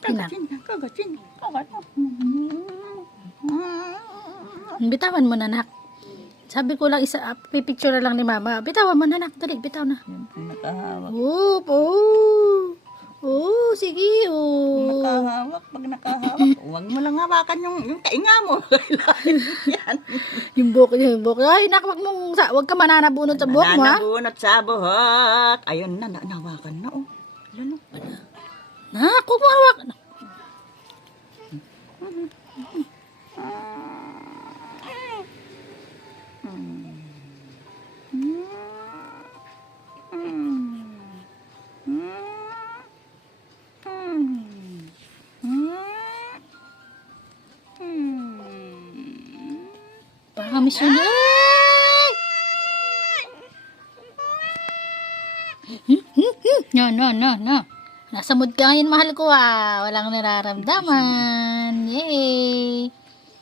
Kagatin. Bitawan mo na, nak. Sabi ko lang, pipicture na lang ni mama. Bitawan mo na, nak. Dali, bitaw na. Nakahawak. Sige, Nakahawak. Pag nakahawak, huwag mo lang hawakan yung tainga mo. Kailangan yan. Yung buhok. Ay, nak, wag ka mananabunod sa buhok mo, ha? Nanabunot sa buhok. Ayun na, nahawakan na, oh. Lalo. Nak, huwag mo hawak. Promise yun. No. Nasa mood ka ngayon, mahal ko, ah. Walang nararamdaman. Yay!